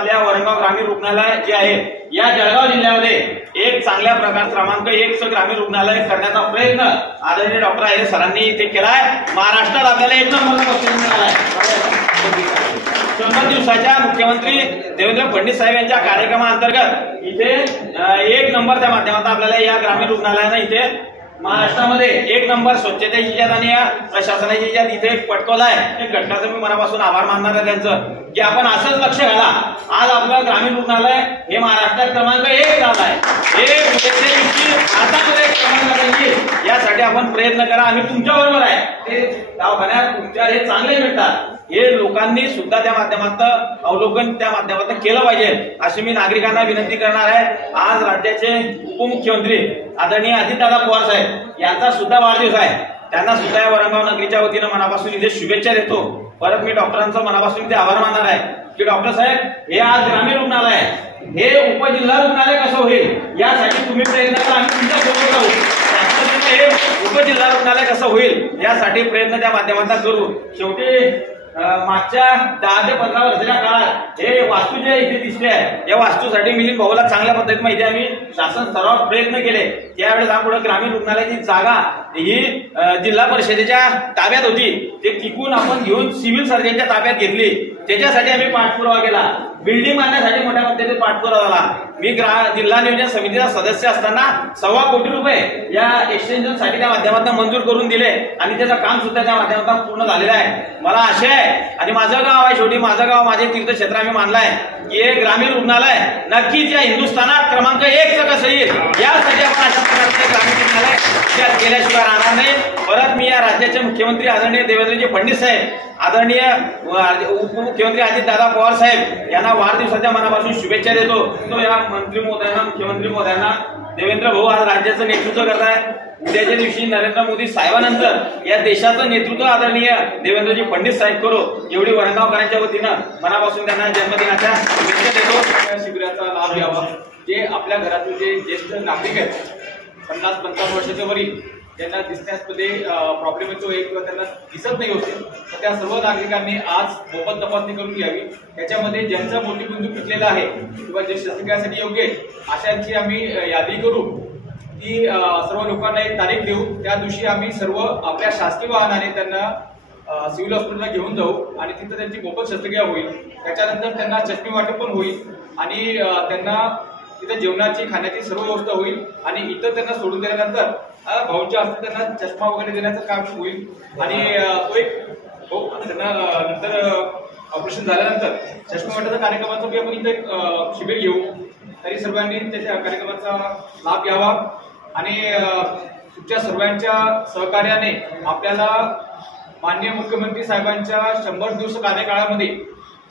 वरणगाव ग्रामीण रुग्णालय जे आहे या जळगाव जिल्ह्यामध्ये एक चांगल्या प्रकार क्रमांक 1 ग्रामीण रुग्णालय करण्याचा प्रयत्न आदरणीय डॉक्टर आहे सरांनी इथे केलाय। महाराष्ट्रात आपल्याला 1 नंबरचा बक्षीस मिळालाय। 100 दिवसाच्या मुख्यमंत्री देवेंद्र फडणवीस साहेब यांच्या कार्यक्रमाअंतर्गत इथे 1 नंबरच्या माध्यमातून आपल्याला या ग्रामीण रुग्णालयानं इथे महाराष्ट्रामध्ये 1 नंबर स्वच्छतेची इजात आणि या प्रशासनाची इजात इथे पटकवला आहे। घटकाचं मी मनापासून आभार मानणार आहे त्यांचं की आपण असंच लक्ष घाला। आज आपलं ग्रामीण रुग्णालय हे महाराष्ट्रात क्रमांक 1 झालं आहे। हे आतामध्ये क्रमांक पाहिजे यासाठी आपण प्रयत्न करा। आम्ही तुमच्या बरोबर आहे। ते दवाखान्यात उपचार हे चांगले मिळतात हे लोकांनी सुद्धा त्या माध्यमातून अवलोकन त्या माध्यमातून केलं पाहिजे अशी मी नागरिकांना विनंती करणार आहे। आज राज्याचे उपमुख्यमंत्री आदरणीय अजितदादा पवार साहेब यांचा सुद्धा वाढदिवस आहे। त्यांना सुद्धा या वरणगाव नगरीच्या वतीनं मनापासून इथे शुभेच्छा देतो। परत मी डॉक्टरांचं मनापासून इथे आभार मानणार आहे की डॉक्टर साहेब हे आज ग्रामीण रुग्णालय आहे हे उपजिल्हा रुग्णालय कसं होईल यासाठी तुम्ही प्रयत्न करा। आम्ही तुमच्या सोबत आहोत। हे उपजिल्हा रुग्णालय कसं होईल यासाठी प्रयत्न त्या माध्यमातून करू। शेवटी मागच्या 10 ते 15 वर्षाच्या काळात हे वास्तू जे इथे दिसले आहे या वास्तूसाठी मिलिंद भाऊला चांगल्या पद्धतीने माहिती आहे। आम्ही शासन स्तरावर प्रयत्न केले त्यावेळेस पुढे ग्रामीण रुग्णालयाची जागा ही जिल्हा परिषदेच्या ताब्यात होती ते टिकून आपण घेऊन सिव्हिल सर्जनच्या ताब्यात घेतली। त्याच्यासाठी आम्ही पाठपुरावा केला। बिल्डिंग बांधण्यासाठी मोठ्या पद्धतीने पाठपुरावा झाला। मी जिल्हा नियोजन समितीचा सदस्य असताना ₹1.25 कोटी या एक्सटेन्शन साठी त्या माध्यमातून मंजूर करून दिले आणि त्याचं काम सुद्धा त्या माध्यमातून पूर्ण झालेलं आहे। मला आशा आहे आणि माझं गाव आहे शेवटी माझं गाव माझे तीर्थक्षेत्र आम्ही मानलाय की हे ग्रामीण रुग्णालय नक्कीच या हिंदुस्थानात क्रमांक 1 कसं येईल यासाठी आपण अशा प्रकारचे ग्रामीण रुग्णालय केल्याशिवाय राहणार नाही। परत मी या राज्याचे मुख्यमंत्री आदरणीय देवेंद्रजी फडणवीस साहेब आदरणीय उपमुख्यमंत्री अजितदादा पवार साहेब यांना वाढदिवसाच्या मनापासून शुभेच्छा देतो। तो या मंत्री महोदयांना मुख्यमंत्री महोदयांना देवेंद्र भाऊ आज राज्याचं नेतृत्व करत आहे। उद्याच्या दिवशी नरेंद्र मोदी साहेबांनंतर या देशाचं नेतृत्व आदरणीय देवेंद्रजी फडणवीस साहेब करो एवढी वरणगावकरांच्या वतीनं मनापासून त्यांना जन्मदिनाच्या शुभेच्छा देतो। शिबिराचा लाभ घ्यावा जे आपल्या घरातील जे ज्येष्ठ नागरिक आहेत 50-55 वर्षाच्या वरील ज्यांना दिसण्यामध्ये प्रॉब्लेम येतो किंवा त्यांना दिसत नाही होते तर त्या सर्व नागरिकांनी आज मोफत तपासणी करून घ्यावी। त्याच्यामध्ये ज्यांचा मोतीबिंदू पिकलेला आहे किंवा जे शस्त्रक्रियेसाठी योग्य आहे अशांची आम्ही यादी करू ती सर्व लोकांना एक तारीख देऊ। त्या दिवशी आम्ही सर्व आपल्या शासकीय वाहनाने त्यांना सिव्हिल हॉस्पिटलला घेऊन जाऊ आणि तिथं त्यांची मोफत शस्त्रक्रिया होईल। त्याच्यानंतर त्यांना चष्मे वाटप पण होईल आणि त्यांना तिथे जेवणाची खाण्याची सर्व व्यवस्था होईल आणि इथं त्यांना सोडून दिल्यानंतर भाऊच्या हस्ते त्यांना चष्मा वगैरे देण्याचं काम होईल आणि तो एक त्यांना नंतर ऑपरेशन झाल्यानंतर चष्मा वाटण्याचा कार्यक्रमाचा आपण इथे एक शिबिर घेऊ। तरी सर्वांनी त्याच्या कार्यक्रमाचा लाभ घ्यावा आणि तुमच्या सर्वांच्या सहकार्याने आपल्याला माननीय मुख्यमंत्री साहेबांच्या 100 दिवस कार्यकाळामध्ये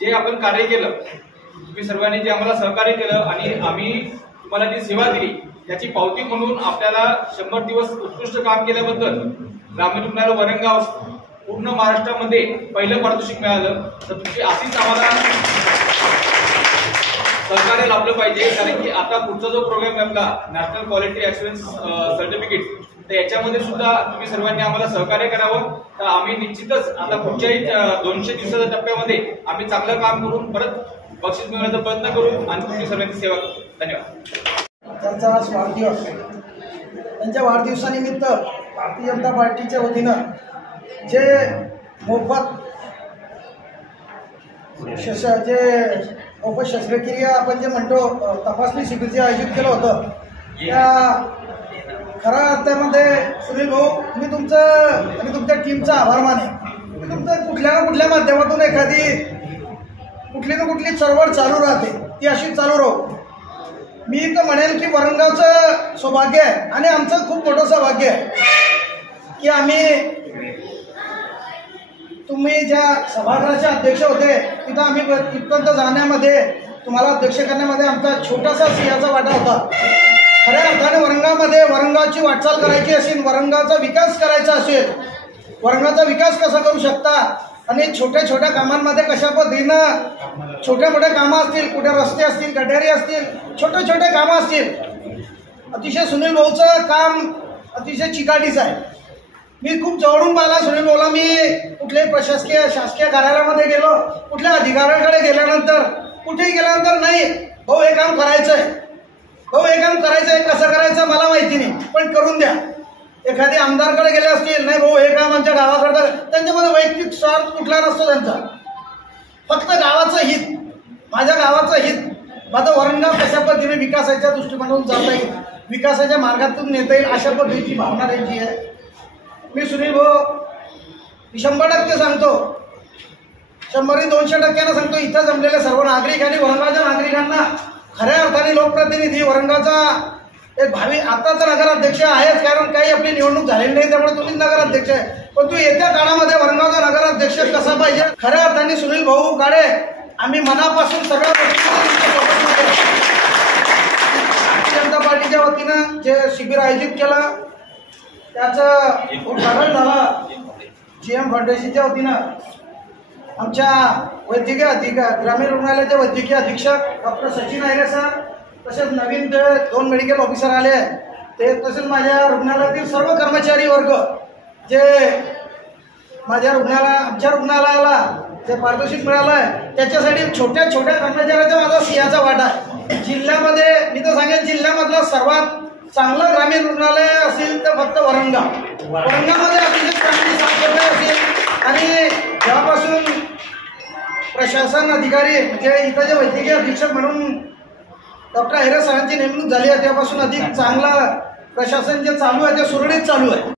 जे आपण कार्य केलं तुम्ही सर्वांनी जे आम्हाला सहकार्य केलं आणि आम्ही तुम्हाला जी सेवा दिली त्याची पावती म्हणून आपल्याला 100 दिवस उत्कृष्ट काम केल्याबद्दल ग्रामीण रुग्णालय वरणगाव पूर्ण महाराष्ट्रामध्ये पहिलं पारितोषिक मिळालं। तर तुमची अशीच आम्हाला सहकार्य लाभलं पाहिजे कारण की आता पुढचा जो प्रोग्राम आहे आपला नॅशनल क्वालिटी ऍश्युरन्स सर्टिफिकेट तर याच्यामध्ये सुद्धा तुम्ही सर्वांनी आम्हाला सहकार्य करावं। तर आम्ही निश्चितच आता पुढच्याही 200 दिवसाच्या टप्प्यामध्ये आम्ही चांगलं काम करून परत बक्षीस मिळवण्याचा प्रयत्न करू आणि तुमची सर्वांची सेवा करू। धन्यवाद। त्यांचा आज वाढदिवस त्यांच्या वाढदिवसानिमित्त भारतीय जनता पार्टीच्या वतीनं जे मोफत शस्त्रक्रिया आपण जे म्हणतो तपासणी शिबिर जे आयोजित केलं होतं त्या खऱ्या अर्थामध्ये सुनील भाऊ मी तुमचं आणि तुमच्या टीमचा आभार मानेन। मी तुमचं कुठल्या ना कुठल्या माध्यमातून एखादी कुठली ना कुठली चळवळ चालू राहते ती अशी चालू राहू। मी तर म्हणेल की वरणगावचं सौभाग्य आहे आणि आमचं खूप मोठं सौभाग्य आहे की आम्ही तुम्ही ज्या सभागृहाचे अध्यक्ष होते तिथं आम्ही तिथपर्यंत जाण्यामध्ये तुम्हाला अध्यक्ष करण्यामध्ये आमचा छोटासा सिंहाचा वाटा होता। खऱ्या अर्थाने वरणगावमध्ये वरणगावची वाटचाल करायची असेल वरणगावचा विकास करायचा असेल वरणगावचा विकास कसा करू शकता आणि छोट्या छोट्या कामांमध्ये कशा पद्धतीनं छोट्या मोठ्या कामं असतील कुठे रस्ते असतील गटारी असतील छोटे छोटे कामं असतील अतिशय सुनील भाऊचं काम अतिशय चिकाटीचं आहे। मी खूप जवळून पाहिला सुनील भाऊला। मी कुठल्याही शासकीय कार्यालयामध्ये गेलो कुठल्या अधिकाऱ्याकडे गेल्यानंतर कुठेही गेल्यानंतर नाही भाऊ हे काम करायचंय, भाऊ हे काम करायचंय, कसं करायचं मला माहिती नाही पण करून द्या. एखादी आमदारकडे गेले असतील, नाही भाऊ हे काम आमच्या गावाकडं, त्यांच्यामध्ये वैयक्तिक स्वार्थ कुठला नसतो त्यांचा, फक्त गावाचं हित, माझ्या गावाचं हित, माझं वरणगाव कशा पद्धतीने विकासाच्या दृष्टिकोनातून जाता येईल, विकासाच्या मार्गातून नेता येईल अशा पद्धतीची भावना त्यांची आहे. मी सुनील भाऊ 100% सांगतो, 100-200% सांगतो, इथं जमलेले सर्व नागरिक आणि वरणगावच्या नागरिकांना खऱ्या अर्थाने लोकप्रतिनिधी वरणगावचा एक भावी आताचा नगराध्यक्ष आहेच, कारण काही आपली निवडणूक झालेली नाही त्यामुळे तुम्हीच नगराध्यक्ष आहे, पण तू येत्या काळामध्ये वरणगावचा नगराध्यक्ष कसा पाहिजे खऱ्या अर्थाने सुनील भाऊ काळे आम्ही मनापासून सगळ्या भारतीय जनता पार्टीच्या वतीनं जे शिबिर आयोजित केलं त्याचं उद्घाटन झालं GM फाउंडेशनच्या वतीनं. आमच्या वैद्यकीय ग्रामीण रुग्णालयाचे वैद्यकीय अधीक्षक डॉक्टर सचिन आयरे सर, तसेच नवीन 2 मेडिकल ऑफिसर आले ते, तसेच माझ्या रुग्णालयातील सर्व कर्मचारी वर्ग जे आमच्या रुग्णालयाला जे पारितोषिक मिळालं आहे त्याच्यासाठी छोट्या छोट्या कर्मचाऱ्याचा माझा सिंहाचा वाटा आहे. जिल्ह्यामध्ये मी तर सांगेन जिल्ह्यामधलं सर्वात चांगलं ग्रामीण रुग्णालय असेल तर फक्त वरणगावमध्ये अतिशय चांगली साफसफाई असेल आणि जेव्हापासून प्रशासन अधिकारी म्हणजे इथं जे वैद्यकीय अधीक्षक म्हणून डॉक्टर आयरे सरांची नेमणूक झाली आहे तेव्हापासून अधिक चांगलं प्रशासन जे चालू आहे ते सुरळीत चालू आहे.